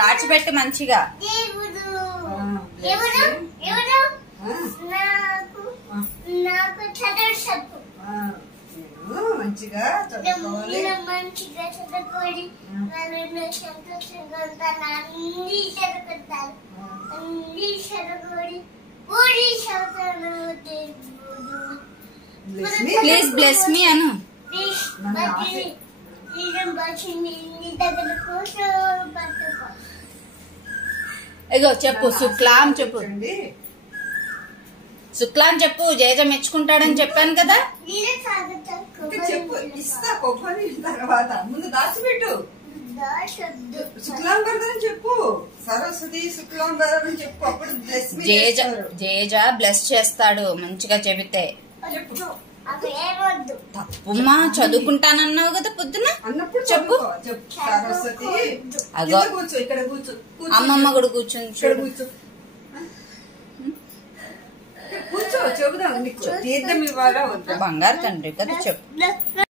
దాచిపెట్టి మంచిగా. మంచిగా చదువుకోవాలి. మంచిగా చదువుకోవాలి. సంతోషంగా ఉంటాను. అన్ని చదువుకుంటాను. అన్ని చదువుకోవాలి. ప్లీజ్ బ్లెస్ మీ అను. ఇగో చెప్పు శుక్లాం చెప్పు. శుక్లాం చెప్పు. జేజ మెచ్చుకుంటాడని చెప్పాను కదా. చెప్పు. ఇస్తా కొబ్బరి తర్వాత ముందు దాచిపెట్టు. శుక్లాం వరదం చెప్పు. సరస్వతి శుక్లాం వరదం చెప్పు. అప్పుడు బ్లెస్ మీ. జేజ బ్లెస్ చేస్తాడు మంచిగా చెబితే. తప్పుమ్మా చదువుకుంటానన్నావు కదా పొద్దున. అన్నప్పుడు చెప్పు. సరస్వతి అగో కూర్చో. ఇక్కడ కూర్చో. అమ్మమ్మ కూడా కూర్చొని కూర్చో. కూర్చో చెబుదాం. నీకు తీర్థం ఇవ్వాలా వద్దా? బంగారు తండ్రి కదా చెప్పు.